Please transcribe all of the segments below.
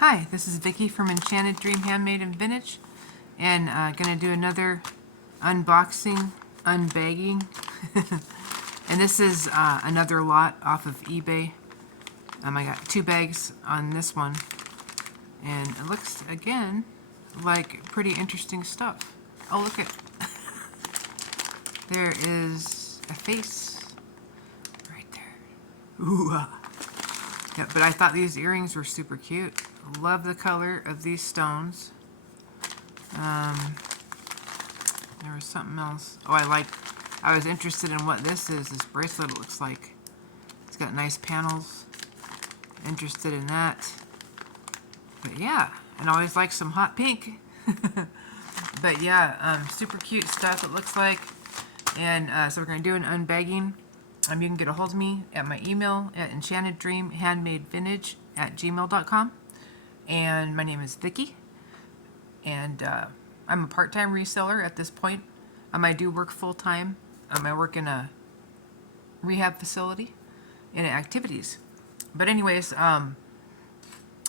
Hi, this is Vicky from Enchanted Dream Handmade and Vintage, and gonna do another unboxing, unbagging. And this is another lot off of eBay. I got 2 bags on this one, and it looks again like pretty interesting stuff. Oh, look at there is a face right there. Ooh. Yeah, but I thought these earrings were super cute. Love the color of these stones. There was something else. Oh, I was interested in what this is. This bracelet, it looks like. It's got nice panels. Interested in that. But yeah, and I always like some hot pink. But yeah, super cute stuff it looks like. And so we're going to do an unbagging. You can get a hold of me at my email at enchanteddreamhandmadevintage@gmail.com. And my name is Vicky. And I'm a part-time reseller at this point. I do work full-time. I work in a rehab facility in activities. But anyways, I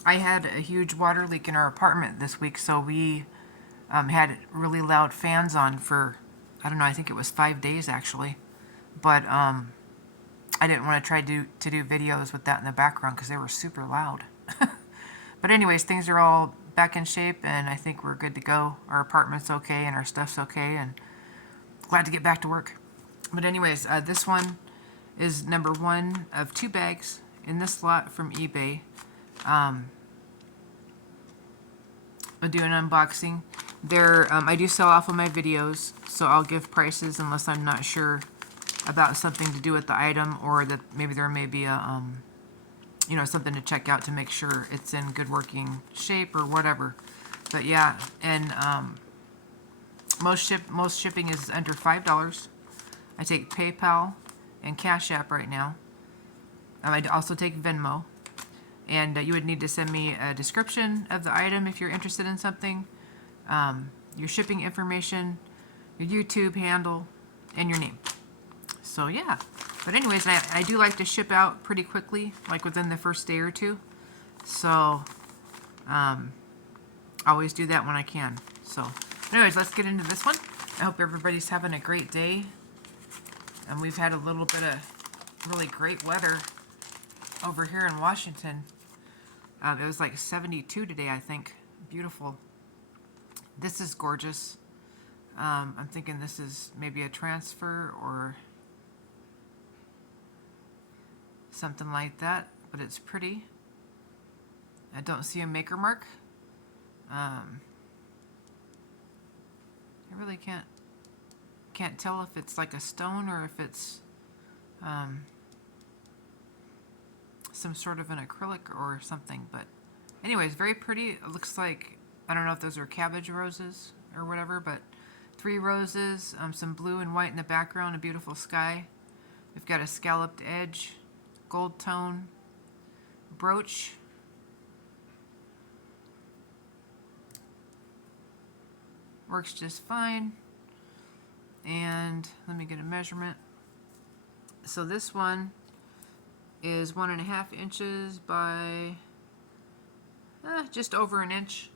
had a huge water leak in our apartment this week, so we had really loud fans on for, I don't know, I think it was 5 days actually. But I didn't want to try to do videos with that in the background because they were super loud. But anyways, things are all back in shape, and I think we're good to go. Our apartment's okay, and our stuff's okay, and glad to get back to work. But anyways, this one is number 1 of 2 bags in this lot from eBay. I'll do an unboxing. I do sell off of my videos, so I'll give prices unless I'm not sure about something to do with the item, or that maybe there may be a something to check out to make sure it's in good working shape or whatever. But yeah, and most shipping is under $5. I take PayPal and Cash App right now. I also take Venmo. And you would need to send me a description of the item if you're interested in something, your shipping information, your YouTube handle, and your name. So yeah, but anyways, I do like to ship out pretty quickly, like within the first day or 2. So always do that when I can. So anyways, let's get into this one. I hope everybody's having a great day. And we've had a little bit of really great weather over here in Washington. It was like 72 today, I think. Beautiful. This is gorgeous. I'm thinking this is maybe a transfer or something like that, but it's pretty. I don't see a maker mark. I really can't tell if it's like a stone or if it's some sort of an acrylic or something. But anyways, very pretty. It looks like, I don't know if those are cabbage roses or whatever, but 3 roses, some blue and white in the background, a beautiful sky. We've got a scalloped edge, gold tone, brooch. Works just fine. And let me get a measurement. So this one is 1.5 inches by just over an inch.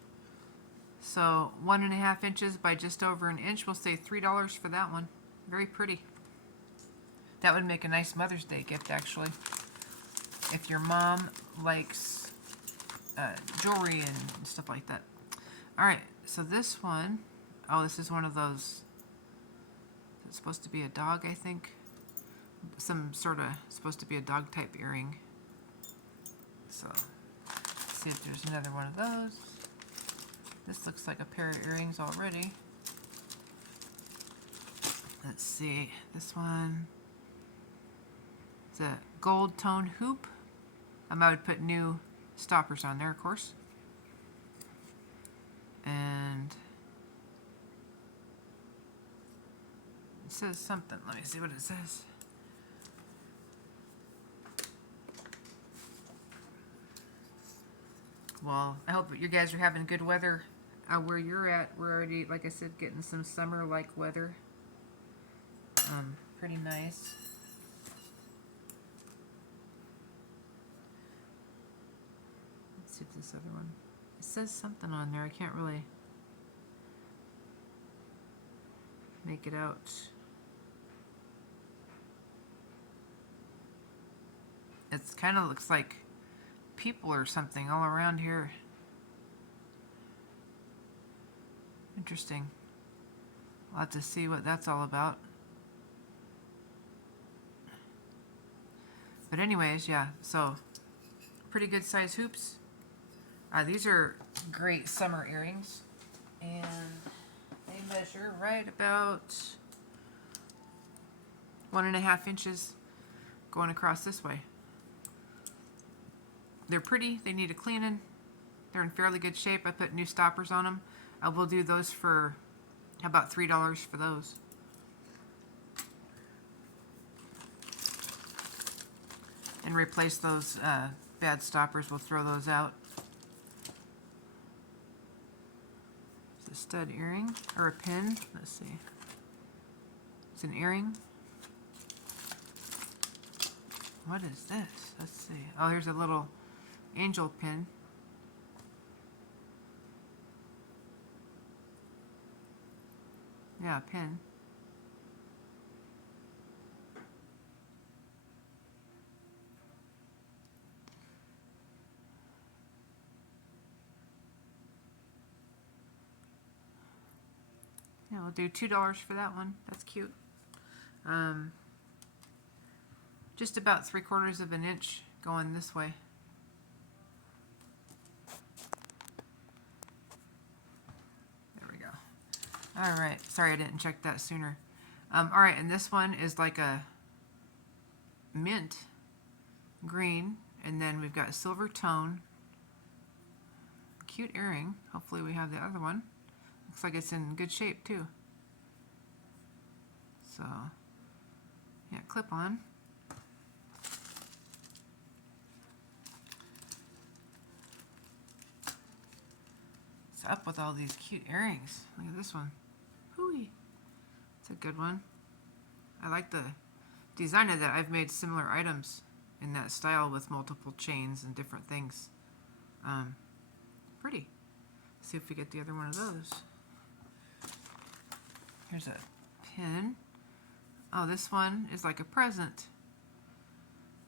So 1.5 inches by just over an inch. We'll say $3 for that one. Very pretty. That would make a nice Mother's Day gift, actually. If your mom likes jewelry and stuff like that. Alright, so this one, oh, this is one of those, it's supposed to be a dog, I think. Some sort of, supposed to be a dog type earring. So, let's see if there's another one of those. This looks like a pair of earrings already. Let's see, this one. It's a gold tone hoop. I would put new stoppers on there, of course. And it says something. Let me see what it says. Well, I hope you guys are having good weather where you're at. We're already, like I said, getting some summer-like weather. Pretty nice. Let's see this other one. says something on there. I can't really make it out. It's kind of looks like people or something all around here. Interesting. I'll have to see what that's all about. But anyways, yeah, so pretty good size hoops. These are great summer earrings, and they measure right about 1.5 inches going across this way. They're pretty. They need a cleaning. They're in fairly good shape. I put new stoppers on them. I will do those for about $3 for those. And replace those bad stoppers. We'll throw those out. It's a stud earring or a pin. Let's see. It's an earring. What is this? Let's see. Oh, here's a little angel pin. Yeah, a pin. Yeah, we'll do $2 for that one. That's cute. Just about 3/4 of an inch going this way. There we go. All right. Sorry I didn't check that sooner. All right, and this one is like a mint green, and then we've got silver tone. Cute earring. Hopefully we have the other one. Looks like it's in good shape too. So, yeah, clip on. What's up with all these cute earrings? Look at this one. Hooey. It's a good one. I like the design of that. I've made similar items in that style with multiple chains and different things. Pretty. Let's see if we get the other one of those. Here's a pin. Oh, this one is like a present.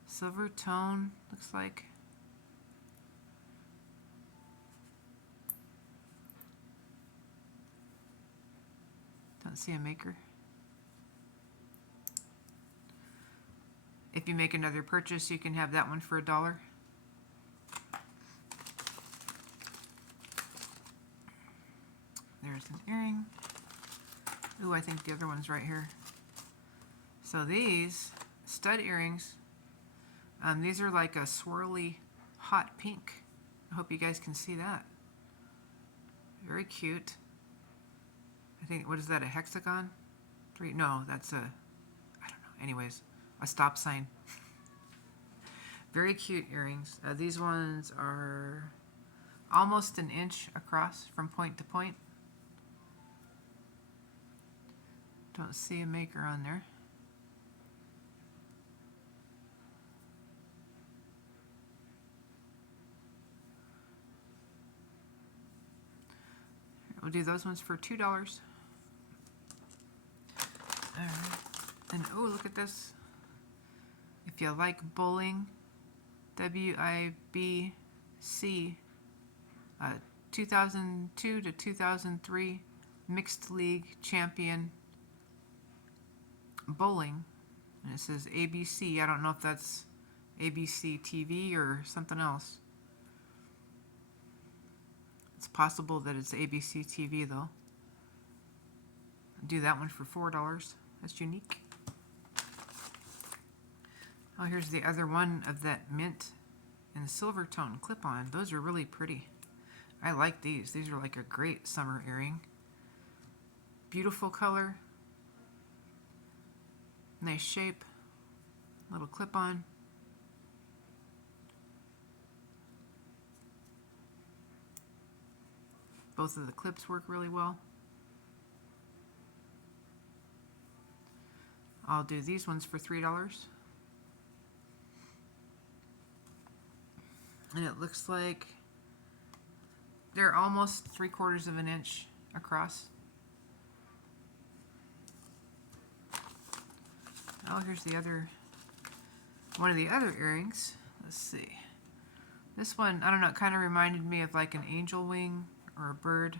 Silver tone, looks like. Don't see a maker. If you make another purchase, you can have that one for $1. There's an earring. Ooh, I think the other one's right here. So these stud earrings, these are like a swirly hot pink. I hope you guys can see that. Very cute. I think, what is that, a hexagon? No, that's a, I don't know. Anyways, a stop sign. Very cute earrings. These ones are almost an inch across from point to point. Don't see a maker on there. We'll do those ones for $2. All right. And oh, look at this. If you like bowling, WIBC, 2002 to 2003 Mixed League Champion Bowling. And it says ABC. I don't know if that's ABC TV or something else. It's possible that it's ABC TV though. I'll do that one for $4. That's unique. Oh, here's the other one of that mint and silver tone clip-on. Those are really pretty. I like these. These are like a great summer earring. Beautiful color. Nice shape. Little clip-on. Both of the clips work really well. I'll do these ones for $3. And it looks like They're almost 3/4 of an inch across. Oh, here's the other, one of the other earrings. Let's see. This one, I don't know, it kind of reminded me of like an angel wing or a bird.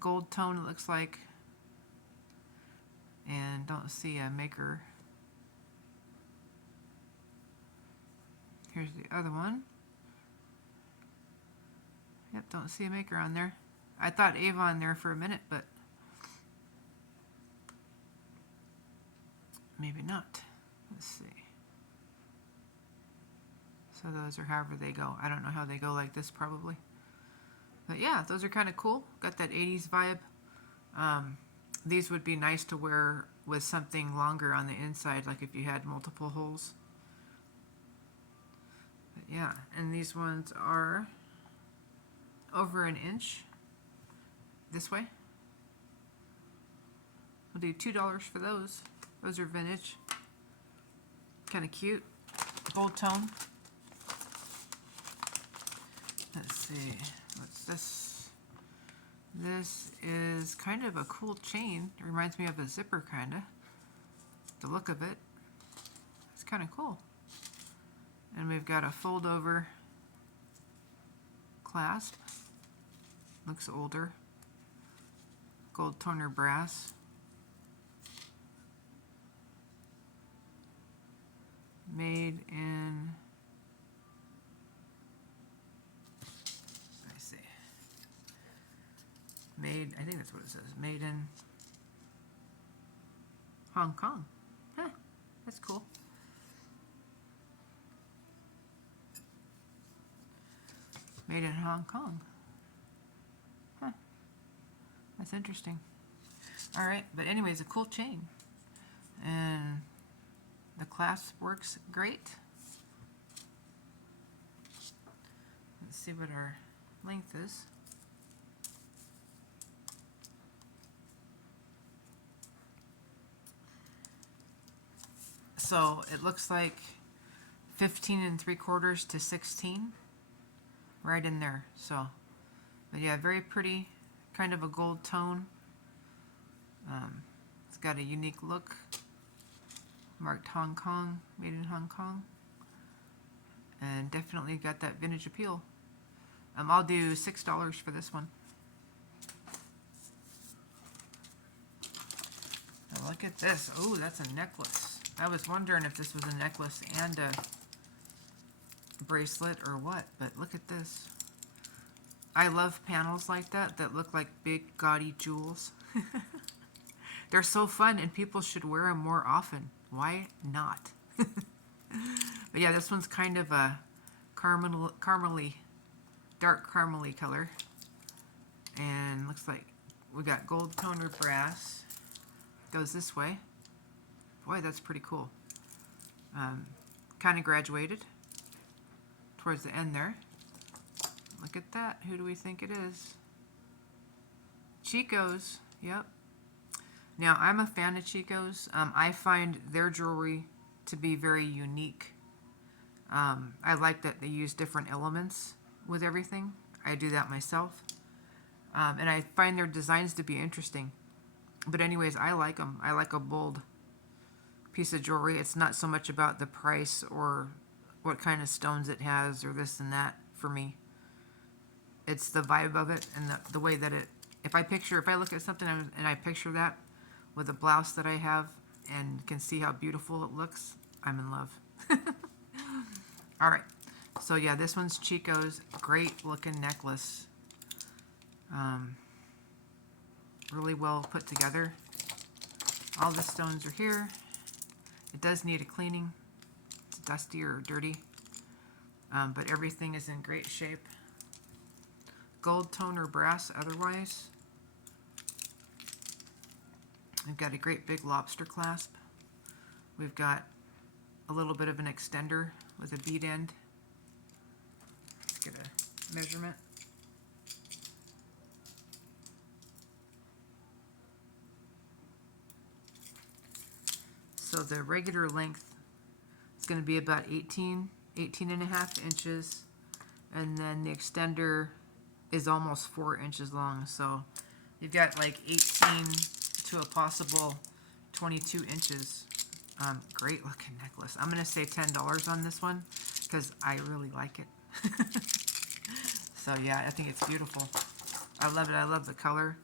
Gold tone, it looks like. And don't see a maker. Here's the other one. Yep, don't see a maker on there. I thought Avon there for a minute, but maybe not. Let's see. So those are however they go. I don't know how they go like this probably. But yeah, those are kind of cool. Got that 80s vibe. These would be nice to wear with something longer on the inside, like if you had multiple holes. But yeah, and these ones are over an inch this way. We'll do $2 for those. Those are vintage. Kind of cute. Gold tone. Let's see. What's this? This is kind of a cool chain. It reminds me of a zipper, kind of. The look of it. It's kind of cool. And we've got a fold over clasp. Looks older. Gold toner brass. Made in, I see. Made, I think that's what it says. Made in Hong Kong. Huh, that's cool. Made in Hong Kong. Huh, that's interesting. All right, but anyways, a cool chain. And the clasp works great. Let's see what our length is. So it looks like 15 3/4 to 16, right in there. So, but yeah, very pretty, kind of a gold tone. It's got a unique look. Marked Hong Kong, made in Hong Kong, and definitely got that vintage appeal. I'll do $6 for this one. Now look at this. Oh, that's a necklace. I was wondering if this was a necklace and a bracelet or what, but look at this. I love panels like that that look like big gaudy jewels. They're so fun and people should wear them more often. Why not? But yeah, this one's kind of a caramely, dark caramely color. And looks like we got gold toner brass. Goes this way. Boy, that's pretty cool. Kind of graduated towards the end there. Look at that. Who do we think it is? Chico's. Yep. Now, I'm a fan of Chico's. I find their jewelry to be very unique. I like that they use different elements with everything. I do that myself. And I find their designs to be interesting. But anyways, I like them. I like a bold piece of jewelry. It's not so much about the price or what kind of stones it has or this and that for me. It's the vibe of it and the way that it, if I look at something and I picture that with a blouse that I have and can see how beautiful it looks, I'm in love. All right, so yeah, this one's Chico's. Great looking necklace. Really well put together. All the stones are here. It does need a cleaning. It's dusty or dirty, but everything is in great shape. Gold toner brass otherwise. We've got a great big lobster clasp. We've got a little bit of an extender with a bead end. Let's get a measurement. So the regular length is going to be about 18 and a half inches. And then the extender is almost 4 inches long. So you've got like 18 to a possible 22 inches. Great looking necklace. I'm going to say $10 on this one because I really like it. So yeah, I think it's beautiful. I love it. I love the color.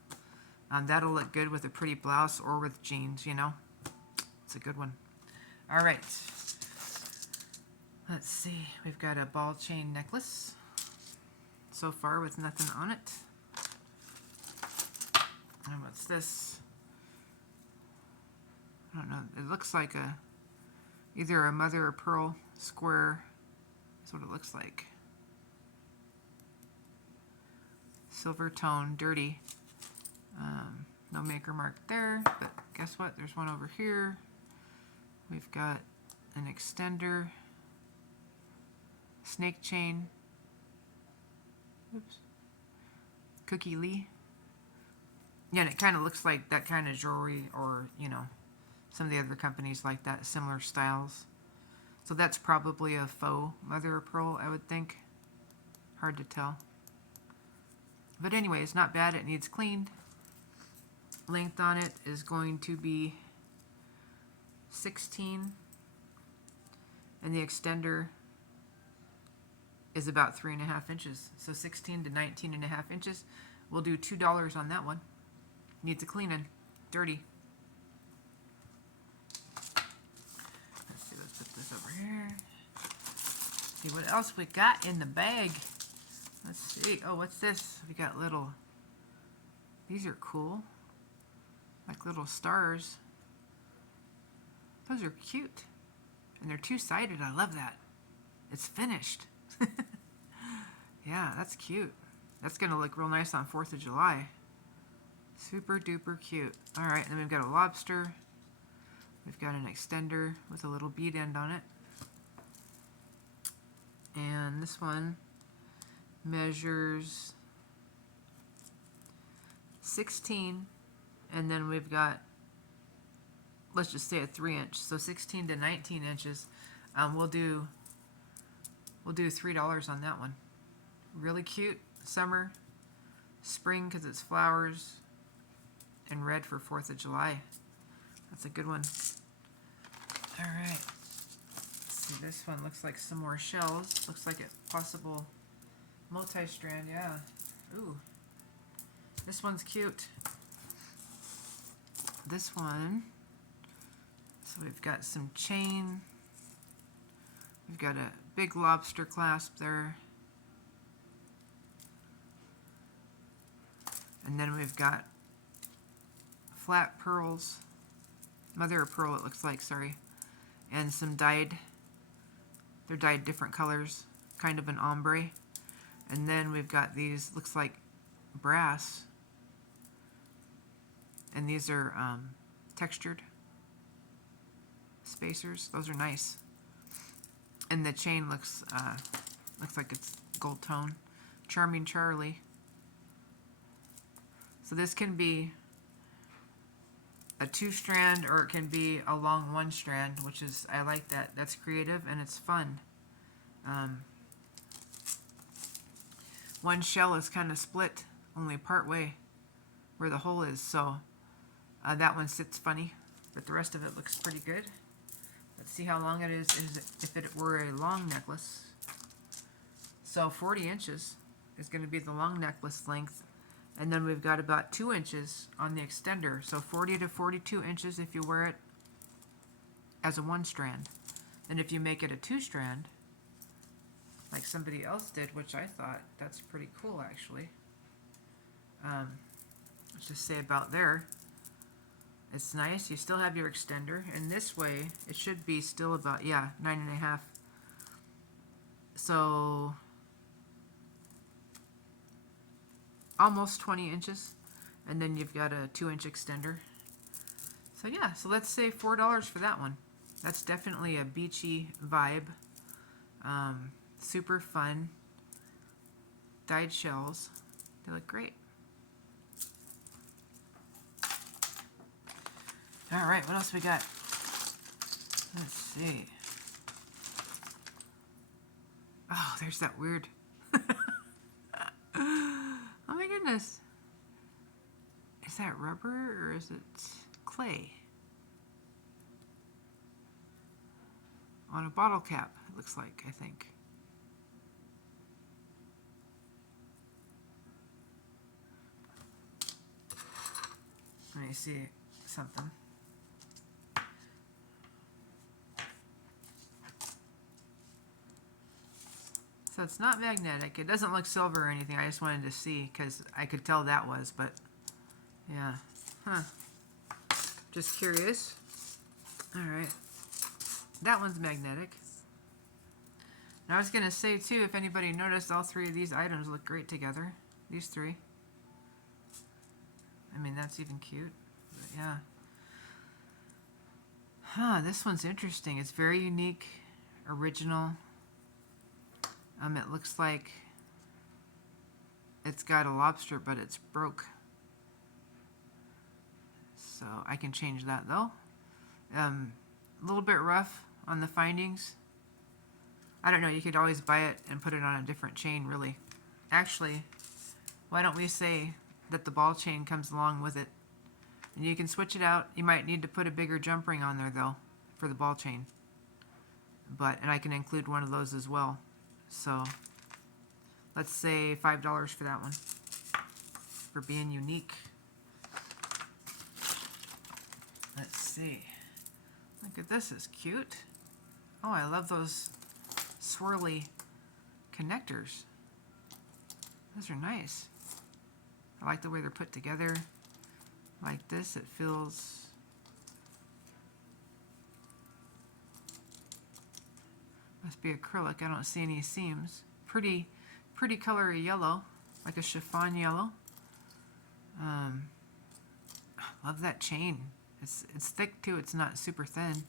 That'll look good with a pretty blouse or with jeans, you know. It's a good one. All right. Let's see. We've got a ball chain necklace so far with nothing on it. And what's this? I don't know. It looks like either a mother of pearl square. That's what it looks like. Silver tone, dirty. No maker mark there, but guess what? There's one over here. We've got an extender, snake chain. Oops. Cookie Lee. Yeah, and it kind of looks like that kind of jewelry, or, you know, some of the other companies like that, similar styles. So that's probably a faux mother of pearl, I would think. Hard to tell. But anyway, it's not bad. It needs cleaned. Length on it is going to be 16. And the extender is about 3.5 inches. So 16 to 19.5 inches. We'll do $2 on that one. Needs a cleaning. Dirty. Let's see, let's put this over here. See what else we got in the bag. Let's see. Oh, what's this? We got little, these are cool. Like little stars. Those are cute. And they're two-sided. I love that. It's finished. Yeah, that's cute. That's going to look real nice on 4th of July. Super duper cute. All right, and then we've got a lobster. We've got an extender with a little bead end on it. And this one measures 16, and then we've got, let's just say a 3-inch, so 16 to 19 inches. We'll do $3 on that one. Really cute. Summer, spring because it's flowers, and red for 4th of July. That's a good one. All right. Let's see, this one looks like some more shells. Looks like a possible multi-strand, yeah. Ooh. This one's cute. This one, so we've got some chain. We've got a big lobster clasp there. And then we've got flat pearls, mother of pearl it looks like, sorry. And some dyed, they're dyed different colors, kind of an ombre. And then we've got these, looks like brass. And these are textured spacers. Those are nice. And the chain looks like it's gold tone. Charming Charlie. So this can be a 2-strand, or it can be a long 1-strand, which is, I like that. That's creative and it's fun. One shell is kind of split only part way where the hole is, so that one sits funny, but the rest of it looks pretty good. Let's see how long it is if it were a long necklace. So 40 inches is going to be the long necklace length, and then we've got about 2 inches on the extender, so 40 to 42 inches if you wear it as a 1-strand. And if you make it a 2-strand, like somebody else did, which I thought that's pretty cool actually. Let's just say about there. It's nice. You still have your extender, and this way it should be still about, yeah, 9.5. So almost 20 inches, and then you've got a 2-inch extender. So yeah, so let's say $4 for that one. That's definitely a beachy vibe. Super fun. Dyed shells. They look great. All right, what else we got? Let's see. Oh, there's that weird Oh my goodness. Is that rubber or is it clay? On a bottle cap, it looks like, I think. Let me see something. So it's not magnetic. It doesn't look silver or anything. I just wanted to see because I could tell that was, but yeah. Huh. Just curious. All right. That one's magnetic. And I was going to say too, if anybody noticed, all three of these items look great together. These three. I mean, that's even cute. But yeah. Huh, this one's interesting. It's very unique, original. It looks like it's got a lobster, but it's broke. So I can change that though. A little bit rough on the findings. I don't know, you could always buy it and put it on a different chain, really. Actually, why don't we say that the ball chain comes along with it? And you can switch it out. You might need to put a bigger jump ring on there though for the ball chain. And I can include one of those as well. So let's say $5 for that one for being unique. Let's see. Look at this, is cute. Oh, I love those swirly connectors. Those are nice. I like the way they're put together. Like this, it feels must be acrylic. I don't see any seams. Pretty color of yellow, like a chiffon yellow. Love that chain. It's thick too. It's not super thin.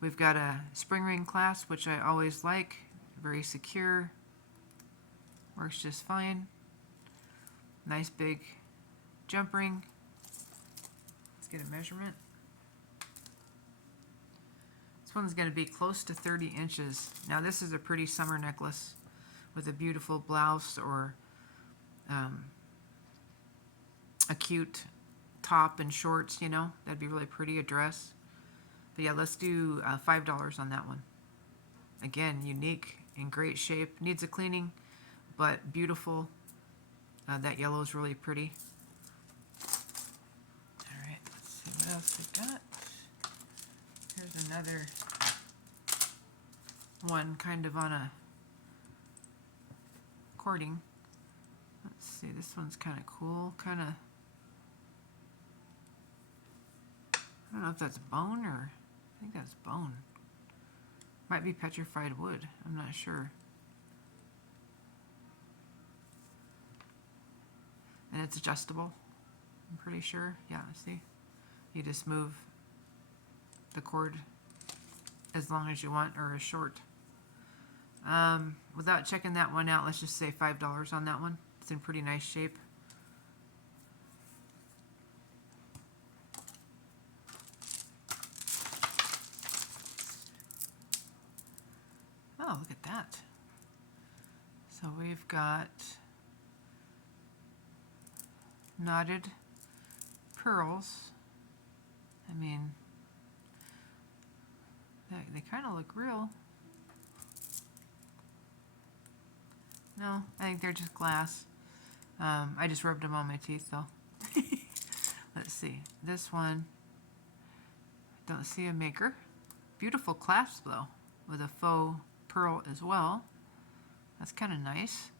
We've got a spring ring clasp, which I always like. Very secure. Works just fine. Nice big jump ring. Let's get a measurement. This one's going to be close to 30 inches. Now this is a pretty summer necklace with a beautiful blouse or a cute top and shorts, you know. That'd be really pretty, a dress. But yeah, let's do $5 on that one. Again, unique, in great shape. Needs a cleaning, but beautiful. That yellow is really pretty. All right, let's see what else we got. Here's another one kind of on a cording. Let's see, this one's kind of cool. Kind of, I don't know if that's bone or, I think that's bone. Might be petrified wood, I'm not sure. And it's adjustable, I'm pretty sure. Yeah, see? You just move the cord as long as you want or as short. Without checking that one out, let's just say $5 on that one. It's in pretty nice shape. Oh, look at that. So we've got knotted pearls. I mean, they kind of look real. No, I think they're just glass. I just rubbed them on my teeth though. Let's see. This one, don't see a maker. Beautiful clasp though, with a faux pearl as well. That's kind of nice.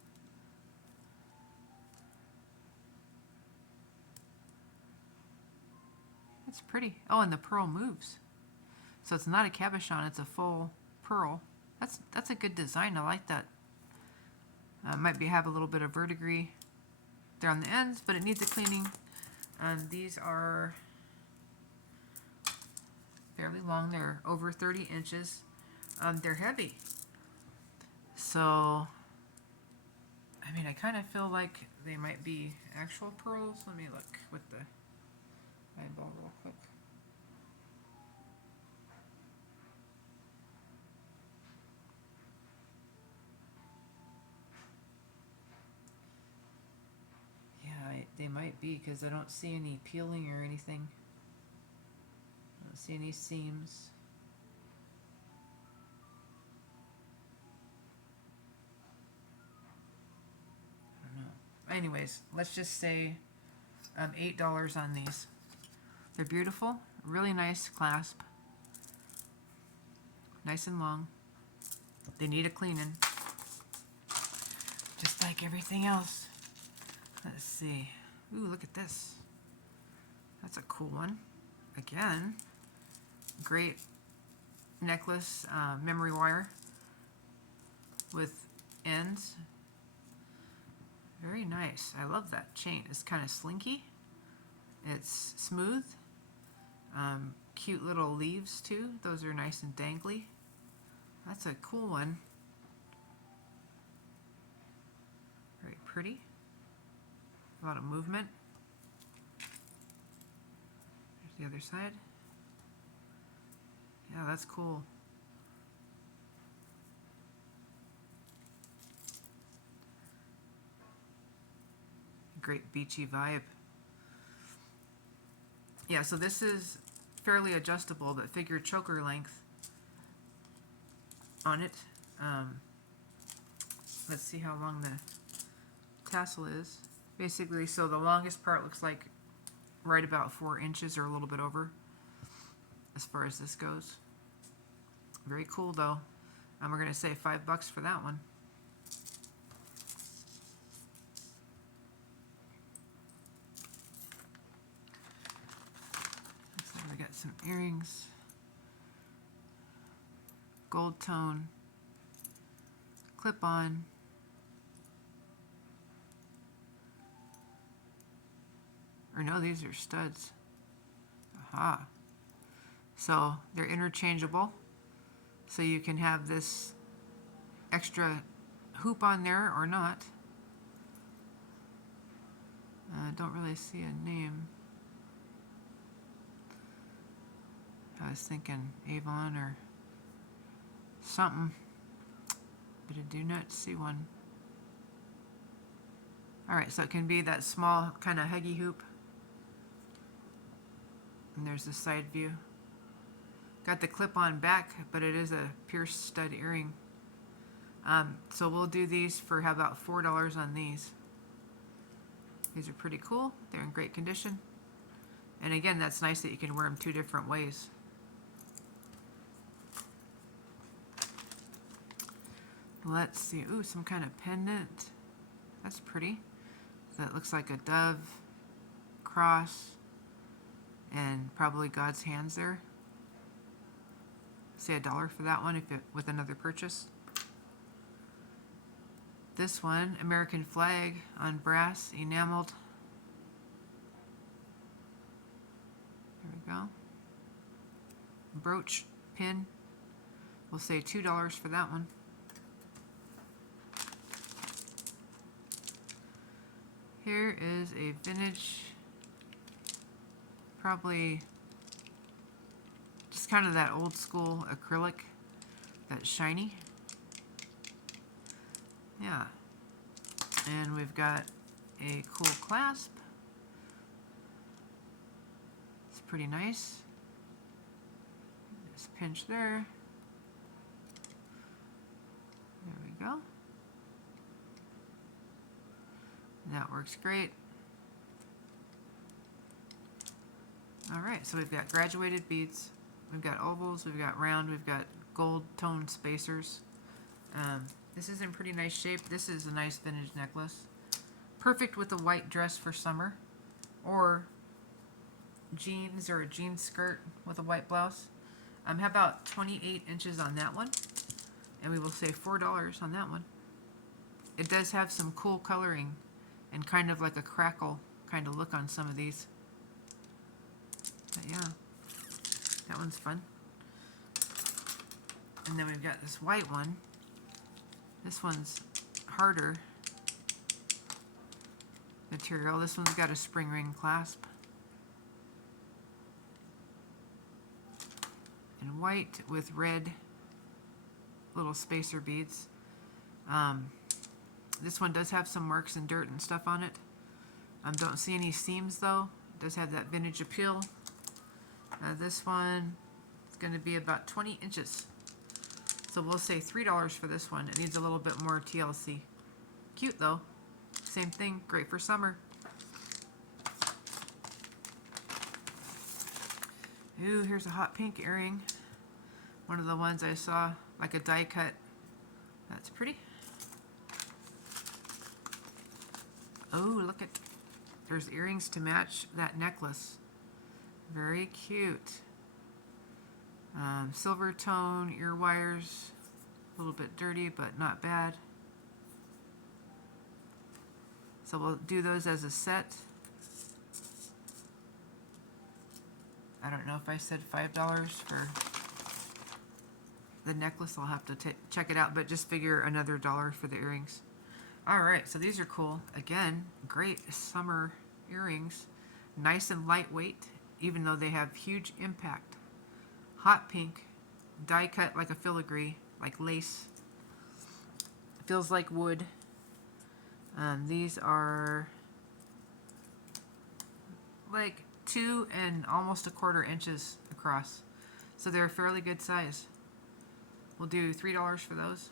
It's pretty. Oh, and the pearl moves. So it's not a cabochon, it's a full pearl. That's a good design. I like that. Might have a little bit of verdigris there on the ends, but it needs a cleaning. These are fairly long. They're over 30 inches. They're heavy. So, I mean, I kind of feel like they might be actual pearls. Let me look with the eyeball real quick. they might be because I don't see any peeling or anything. I don't see any seams. I don't know. Anyways, let's just say $8 on these. They're beautiful, really nice clasp, nice and long. They need a cleaning, just like everything else. Let's see. Ooh, look at this. That's a cool one. Again, great necklace, memory wire with ends. Very nice. I love that chain. It's kind of slinky. It's smooth. Cute little leaves too. Those are nice and dangly. That's a cool one. Very pretty. A lot of movement. There's the other side. Yeah, that's cool. Great beachy vibe. Yeah, so this is fairly adjustable, but figure choker length on it. Let's see how long the tassel is. Basically, so the longest part looks like right about 4 inches or a little bit over as far as this goes. Very cool though. We're going to say $5 for that one. So we got some earrings. Gold tone. Clip-on. Or no, these are studs. Aha. So they're interchangeable. So you can have this extra hoop on there or not. I don't really see a name. I was thinking Avon or something, but I do not see one. Alright, so it can be that small kind of huggy hoop. And there's the side view. Got the clip-on back, but it is a pierced stud earring. So we'll do these for how about $4 on these. These are pretty cool. They're in great condition. And again, that's nice that you can wear them 2 different ways. Let's see. Ooh, some kind of pendant. That's pretty. That looks like a dove, cross, and probably God's hands there. Say $1 for that one if it with another purchase. This one, American flag on brass, enameled. There we go. Brooch pin. We'll say $2 for that one. Here is a vintage, probably just kind of that old school acrylic that's shiny. Yeah. And we've got a cool clasp. It's pretty nice. Just pinch there. There we go. That works great. Alright, so we've got graduated beads, we've got ovals, we've got round, we've got gold toned spacers. This is in pretty nice shape. This is a nice vintage necklace. Perfect with a white dress for summer, or jeans or a jean skirt with a white blouse. How about 28 inches on that one? And we will say $4 on that one. It does have some cool coloring and kind of like a crackle kind of look on some of these. But yeah, that one's fun. And then we've got this white one. This one's harder material. This one's got a spring ring clasp. And white with red little spacer beads. This one does have some marks and dirt and stuff on it. Don't see any seams though. It does have that vintage appeal. This one is going to be about 20 inches. So we'll say $3 for this one. It needs a little bit more TLC. Cute though. Same thing, great for summer. Ooh, here's a hot pink earring. One of the ones I saw, like a die cut. That's pretty. Oh, look at, there's earrings to match that necklace. Very cute. Silver tone, ear wires. A little bit dirty, but not bad. So we'll do those as a set. I don't know if I said $5 for the necklace. I'll have to check it out, but just figure another $1 for the earrings. All right, so these are cool. Again, great summer earrings. Nice and lightweight, even though they have huge impact. Hot pink, die cut like a filigree, like lace. Feels like wood. These are like 2 and almost 1/4 inches across. So they're a fairly good size. We'll do $3 for those.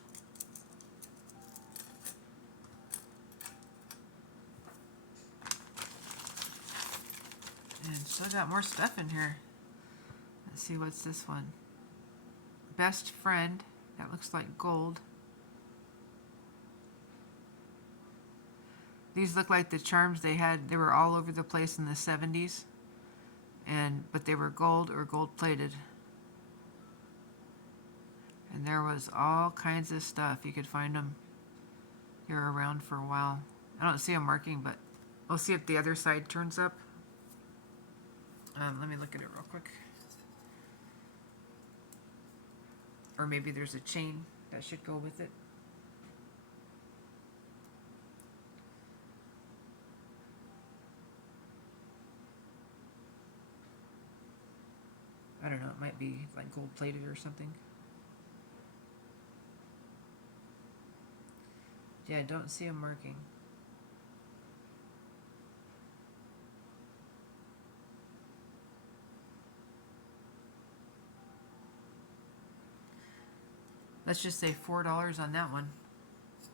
And still got more stuff in here. Let's see, what's this one? Best Friend. That looks like gold. These look like the charms they had. They were all over the place in the 70s. But they were gold or gold plated. And there was all kinds of stuff. You could find them here around for a while. I don't see a marking, but we'll see if the other side turns up. Let me look at it real quick. Or maybe there's a chain that should go with it. I don't know, it might be like gold plated or something. Yeah, I don't see a marking. Let's just say $4 on that one.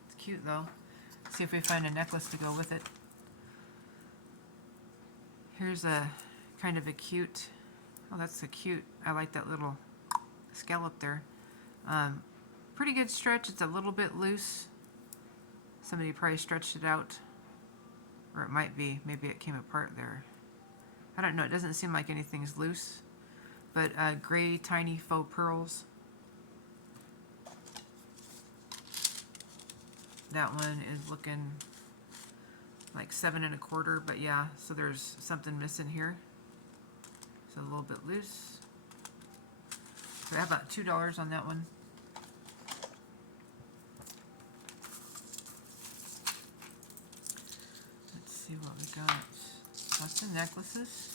It's cute though. See if we find a necklace to go with it. Here's a kind of a cute, oh, that's a cute, I like that little scallop there. Pretty good stretch. It's a little bit loose. Somebody probably stretched it out, or it might be, maybe it came apart there. I don't know, it doesn't seem like anything's loose, but gray tiny faux pearls. That one is looking like 7 1/4, but yeah, so there's something missing here. So a little bit loose. So how about $2 on that one? Let's see what we got. Lots of necklaces.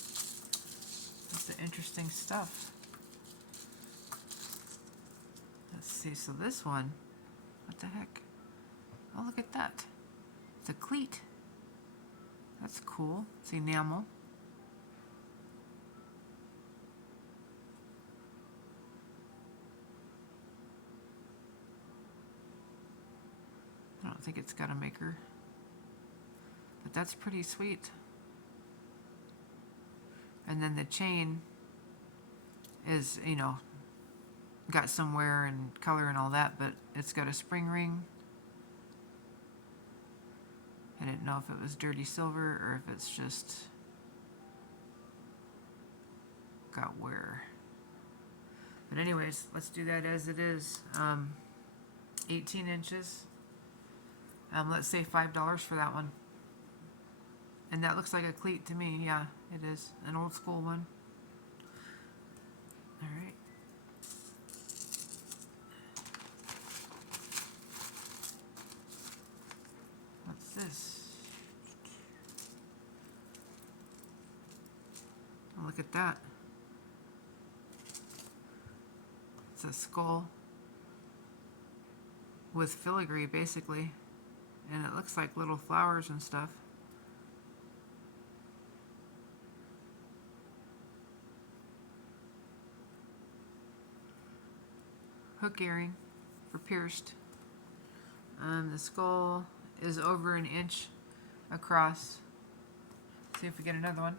Lots of interesting stuff. Let's see, so this one, what the heck? Oh, look at that. It's a cleat. That's cool. It's enamel. I don't think it's got a maker. But that's pretty sweet. And then the chain is, you know, got some wear and color and all that, but it's got a spring ring. I didn't know if it was dirty silver or if it's just got wear. But anyways, let's do that as it is. 18 inches. Let's say $5 for that one. And that looks like a cleat to me. Yeah, it is. An old school one. All right. What's this? Oh, look at that. It's a skull with filigree, basically. And it looks like little flowers and stuff. hook earring for pierced. The skull is over an inch across. See if we get another one.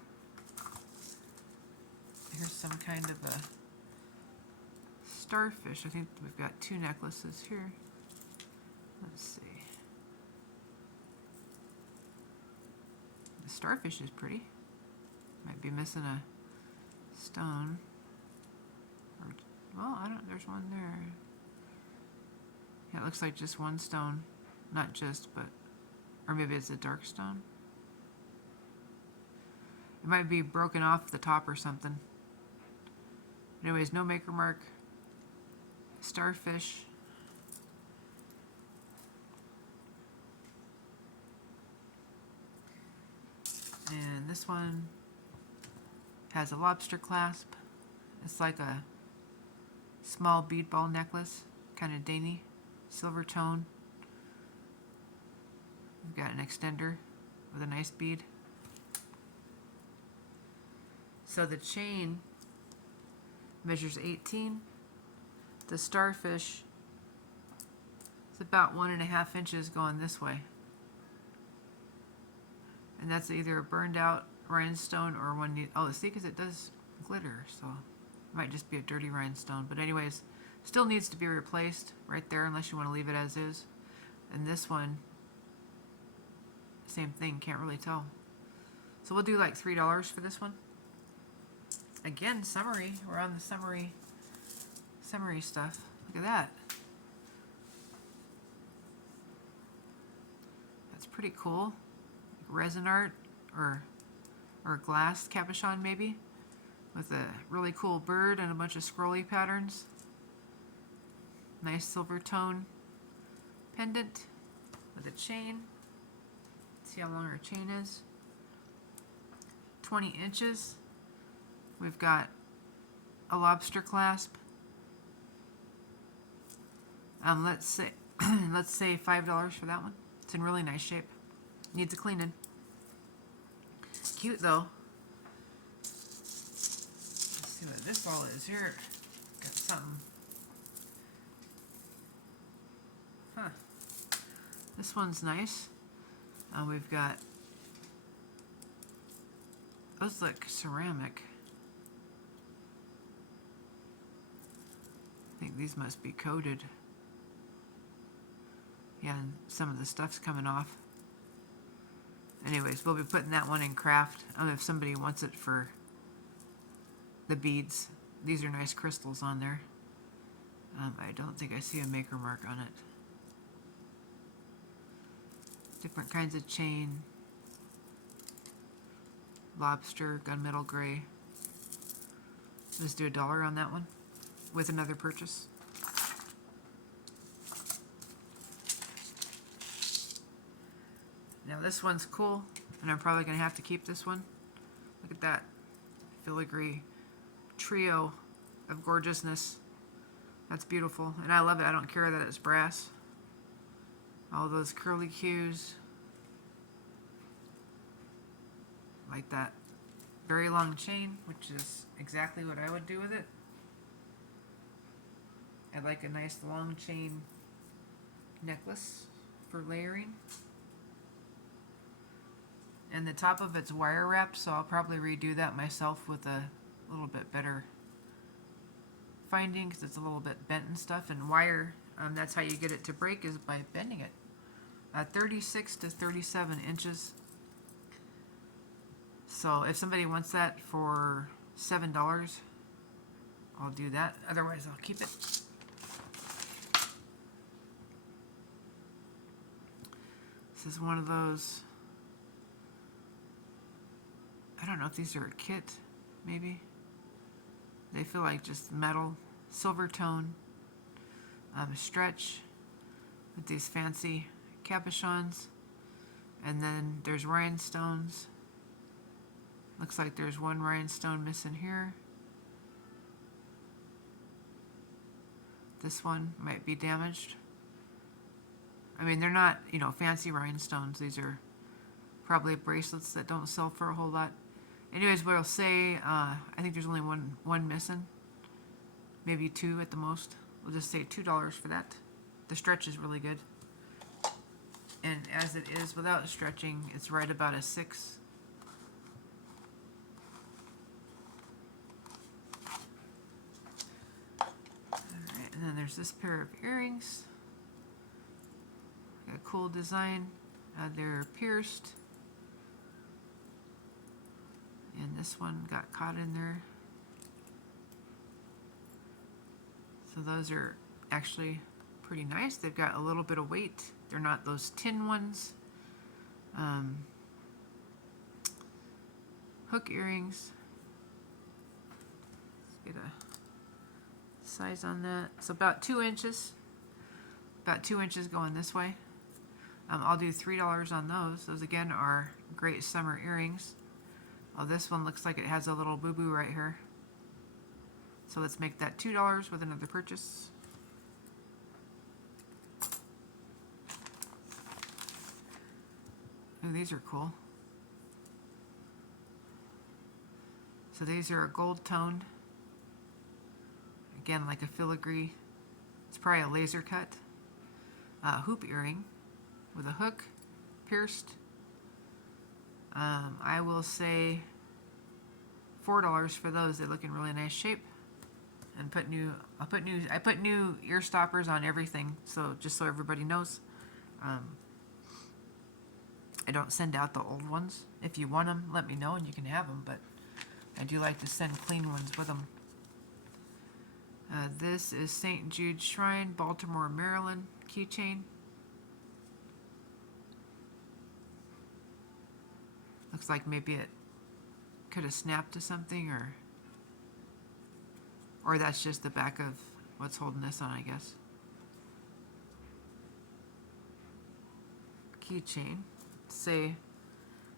Here's some kind of a starfish. I think we've got 2 necklaces here. Let's see. The starfish is pretty. Might be missing a stone. Or, well, I don't, there's one there. Yeah, it looks like just one stone. Not just, but, or maybe it's a dark stone. It might be broken off the top or something. Anyways, no maker mark. Starfish. And this one has a lobster clasp. It's like a small bead ball necklace, kind of dainty, silver tone. We've got an extender with a nice bead. So the chain measures 18. The starfish is about 1.5 inches going this way. And that's either a burned out rhinestone or one, oh, see, because it does glitter, so it might just be a dirty rhinestone. But anyways, still needs to be replaced right there unless you want to leave it as is. And this one, same thing, can't really tell. So we'll do like $3 for this one. Again, summary, we're on the summary stuff. Look at that. That's pretty cool. Resin art or glass cabochon maybe, with a really cool bird and a bunch of scrolly patterns. Nice silver tone pendant with a chain. See how long our chain is. 20 inches. We've got a lobster clasp. Let's say $5 for that one. It's in really nice shape. Needs a cleaning. Cute though. Let's see what this all is here. Got something. Huh. This one's nice. We've got, those look ceramic. I think these must be coated. Yeah, and some of the stuff's coming off. Anyways, we'll be putting that one in craft. I don't know if somebody wants it for the beads. These are nice crystals on there. I don't think I see a maker mark on it. Different kinds of chain. Lobster, gunmetal gray. Just do $1 on that one with another purchase. Now this one's cool, and I'm probably going to have to keep this one. Look at that filigree trio of gorgeousness. That's beautiful, and I love it. I don't care that it's brass. All those curly cues. Like that very long chain, which is exactly what I would do with it. I like a nice long chain necklace for layering. And the top of it's wire wrapped, so I'll probably redo that myself with a little bit better finding, because it's a little bit bent and stuff. And wire, that's how you get it to break, is by bending it. 36 to 37 inches. So if somebody wants that for $7, I'll do that. Otherwise, I'll keep it. This is one of those, I don't know if these are a kit, maybe. They feel like just metal, silver tone, stretch with these fancy cabochons. And then there's rhinestones. Looks like there's one rhinestone missing here. This one might be damaged. I mean, they're not, you know, fancy rhinestones. These are probably bracelets that don't sell for a whole lot. Anyways, what I'll say, I think there's only one missing. Maybe 2 at the most. We'll just say $2 for that. The stretch is really good. And as it is without stretching, it's right about a 6. Alright, and then there's this pair of earrings. Got a cool design. They're pierced. And this one got caught in there. So those are actually pretty nice. They've got a little bit of weight. They're not those tin ones. Hook earrings. Let's get a size on that. It's about 2 inches. About 2 inches going this way. I'll do $3 on those. Those again are great summer earrings. Oh, this one looks like it has a little boo-boo right here. So let's make that $2 with another purchase. Ooh, these are cool. So these are a gold toned. Again, like a filigree. It's probably a laser cut. Hoop earring with a hook, pierced. I will say $4 for those. They look in really nice shape. And I put new ear stoppers on everything, so just so everybody knows. I don't send out the old ones. If you want them, let me know and you can have them, but I do like to send clean ones with them. This is St. Jude Shrine, Baltimore, Maryland keychain. Looks like maybe it could have snapped to something, or that's just the back of what's holding this on, I guess. Keychain, say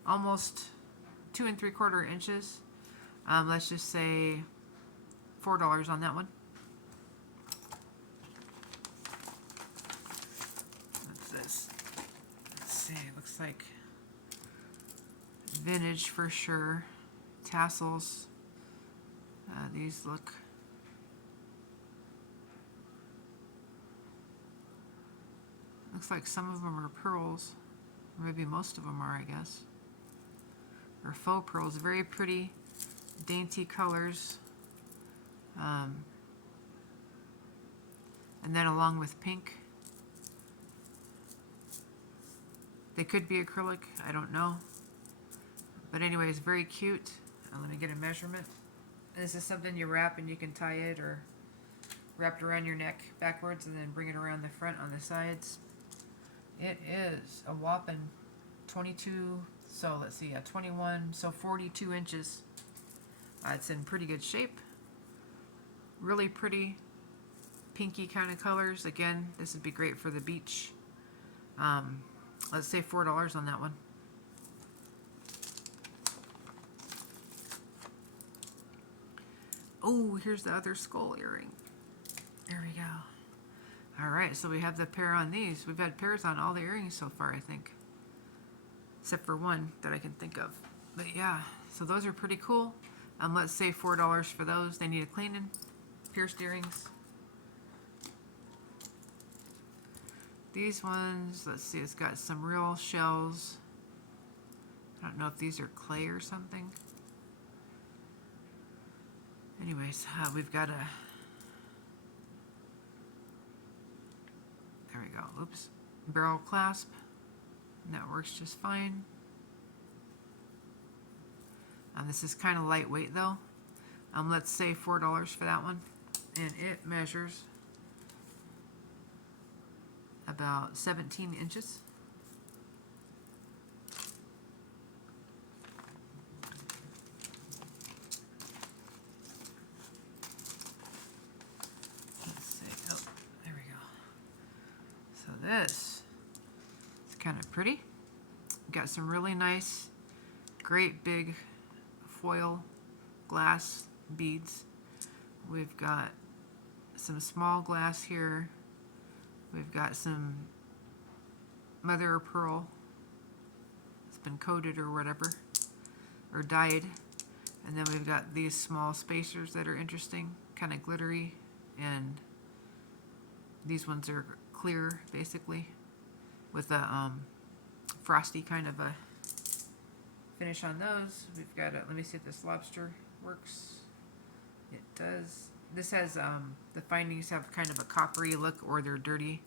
almost 2 3/4 inches. Let's just say $4 on that one. What's this? Let's see, it looks like vintage for sure. Tassels. These look looks like some of them are pearls. Or maybe most of them are, I guess. Or faux pearls. Very pretty, dainty colors. And then along with pink. They could be acrylic, I don't know. But anyways, very cute. Let me get a measurement. This is something you wrap and you can tie it, or wrap it around your neck backwards and then bring it around the front on the sides. It is a whopping 22, so let's see, 21, so 42 inches. It's in pretty good shape. Really pretty pinky kind of colors. Again, this would be great for the beach. Let's say $4 on that one. Oh, here's the other skull earring. There we go. All right, so we have the pair on these. We've had pairs on all the earrings so far, I think. Except for one that I can think of. But yeah, so those are pretty cool. Let's say $4 for those. They need a cleaning. Pierced earrings. These ones, let's see, it's got some real shells. I don't know if these are clay or something. Anyways, we've got a, there we go, oops, barrel clasp, and that works just fine. This is kind of lightweight though. Let's say $4 for that one, and it measures about 17 inches. This is kind of pretty. Got some really nice, great big foil glass beads. We've got some small glass here. We've got some mother of pearl. It's been coated or whatever, or dyed. And then we've got these small spacers that are interesting, kind of glittery and These ones are clear, basically, with a frosty kind of a finish on those. We've got a, let me see if this lobster works. It does. This has, the findings have kind of a coppery look, or they're dirty.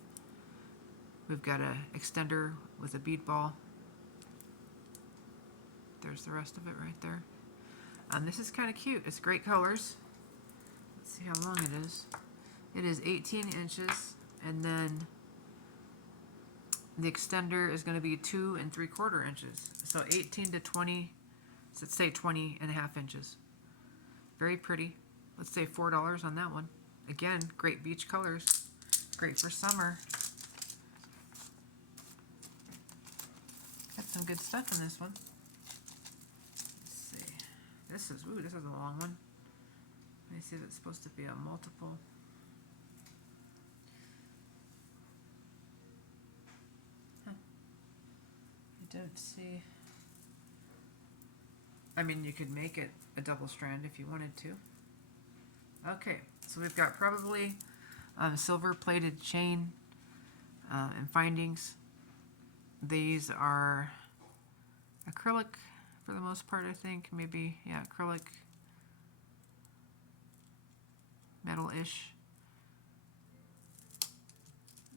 We've got a extender with a bead ball. There's the rest of it right there. This is kind of cute. It's great colors. Let's see how long it is. It is 18 inches, and then the extender is going to be 2 3/4 inches. So 18 to 20, so let's say 20.5 inches. Very pretty. Let's say $4 on that one. Again, great beach colors. Great for summer. Got some good stuff in this one. Let's see. This is a long one. Let me see if it's supposed to be a multiple. Huh. I don't see. I mean, you could make it a double strand if you wanted to. Okay, so we've got probably silver plated chain and findings. These are acrylic for the most part, I think. Maybe, yeah, acrylic, metal-ish.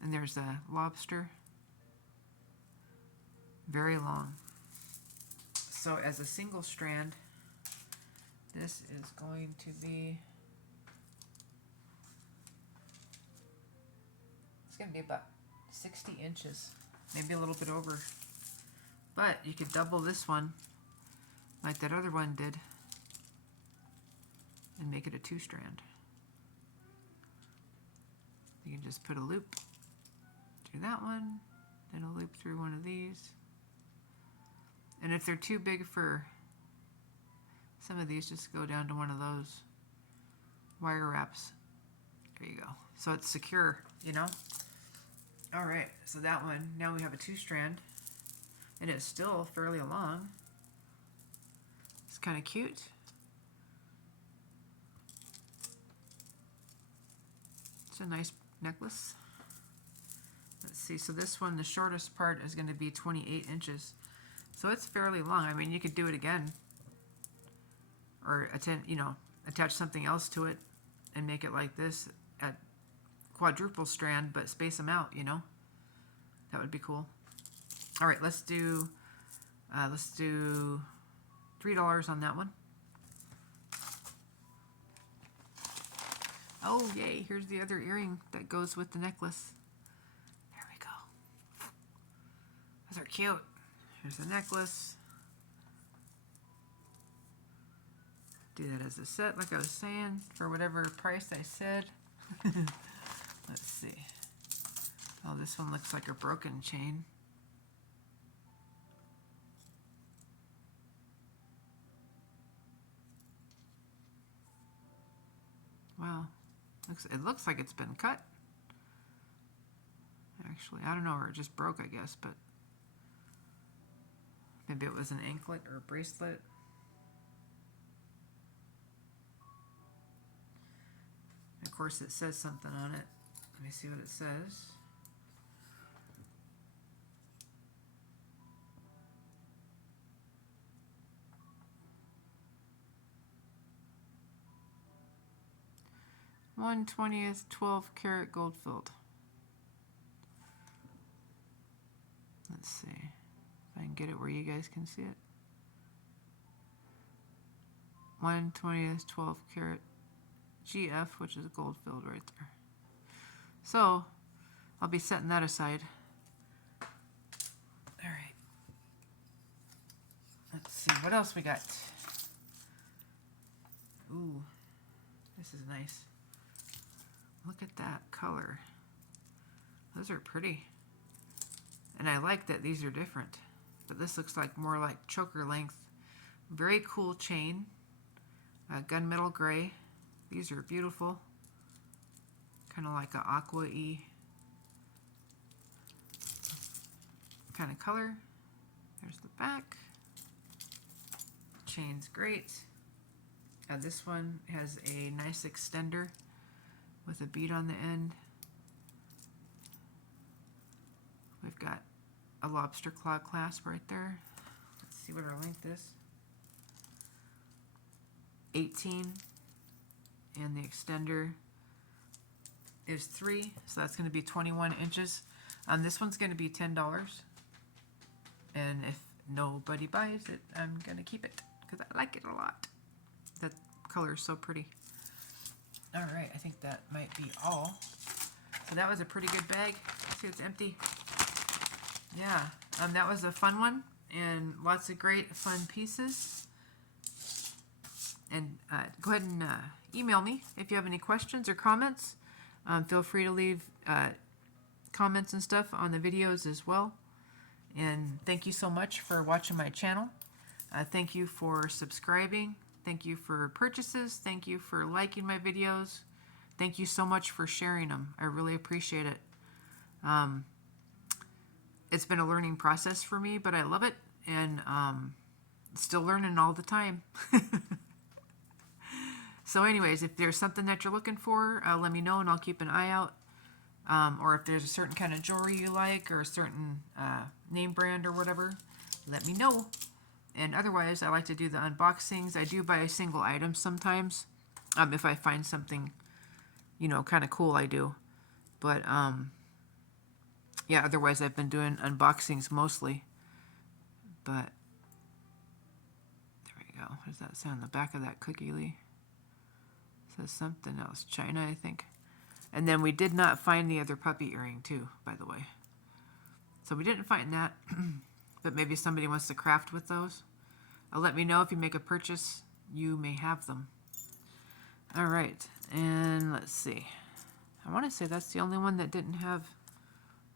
And there's a lobster. Very long. So as a single strand, this is going to be, it's going to be about 60 inches, maybe a little bit over. But you could double this one like that other one did and make it a 2-strand. You can just put a loop through that one, then a loop through one of these. And if they're too big for some of these, just go down to one of those wire wraps. There you go. So it's secure, you know? All right, so that one, now we have a 2-strand, and it's still fairly long. It's kind of cute. It's a nice necklace. Let's see, so this one, the shortest part is going to be 28 inches. So it's fairly long. I mean, you could do it again, or attach something else to it and make it like this at quadruple strand, but space them out, you know. That would be cool. All right, let's do $3 on that one. Oh, yay, here's the other earring that goes with the necklace. There we go. Those are cute. Here's the necklace. Do that as a set, like I was saying, for whatever price I said. Let's see. Oh, this one looks like a broken chain. Wow. It looks like it's been cut. Actually, I don't know, or it just broke, I guess, but maybe it was an anklet or a bracelet. Of course, it says something on it. Let me see what it says. (1/20) 12-karat gold filled. Let's see if I can get it where you guys can see it. 1/20 12-karat GF, which is gold filled right there. So I'll be setting that aside. All right. Let's see what else we got. Ooh, this is nice. Look at that color. Those are pretty. And I like that these are different. But this looks like more like choker length. Very cool chain. Gunmetal gray. These are beautiful. Kind of like an aqua-y kind of color. There's the back. Chain's great. This one has a nice extender with a bead on the end. We've got a lobster claw clasp right there. Let's see what our length is. 18, and the extender is 3, so that's going to be 21 inches. This one's going to be $10, and if nobody buys it, I'm going to keep it because I like it a lot. That color is so pretty. All right, I think that might be all. So that was a pretty good bag. See, it's empty. Yeah, that was a fun one, and lots of great fun pieces. And go ahead and email me if you have any questions or comments. Feel free to leave comments and stuff on the videos as well. And thank you so much for watching my channel. Thank you for subscribing. Thank you for purchases. Thank you for liking my videos. Thank you so much for sharing them. I really appreciate it. It's been a learning process for me, but I love it, and still learning all the time. So anyways, if there's something that you're looking for, let me know and I'll keep an eye out. Or if there's a certain kind of jewelry you like, or a certain name brand or whatever, let me know. And otherwise, I like to do the unboxings. I do buy single items sometimes. If I find something, you know, kind of cool, I do. But yeah, otherwise I've been doing unboxings mostly. But there we go. What does that say on the back of that cookie, Lee? It says something else. China, I think. And then we did not find the other puppy earring too, by the way. So we didn't find that. But maybe somebody wants to craft with those. Let me know if you make a purchase. You may have them. All right. And let's see. I want to say that's the only one that didn't have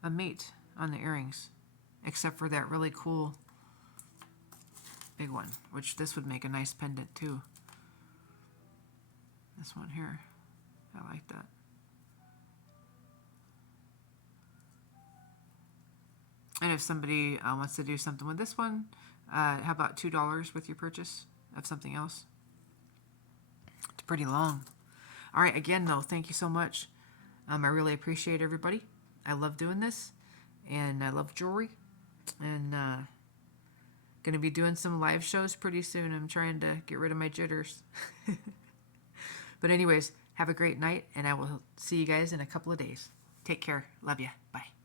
a mate on the earrings, except for that really cool big one, which this would make a nice pendant too. This one here. I like that. And if somebody wants to do something with this one, how about $2 with your purchase of something else? It's pretty long. All right, again, though, thank you so much. I really appreciate everybody. I love doing this, and I love jewelry. And going to be doing some live shows pretty soon. I'm trying to get rid of my jitters. But anyways, have a great night, and I will see you guys in a couple of days. Take care. Love ya. Bye.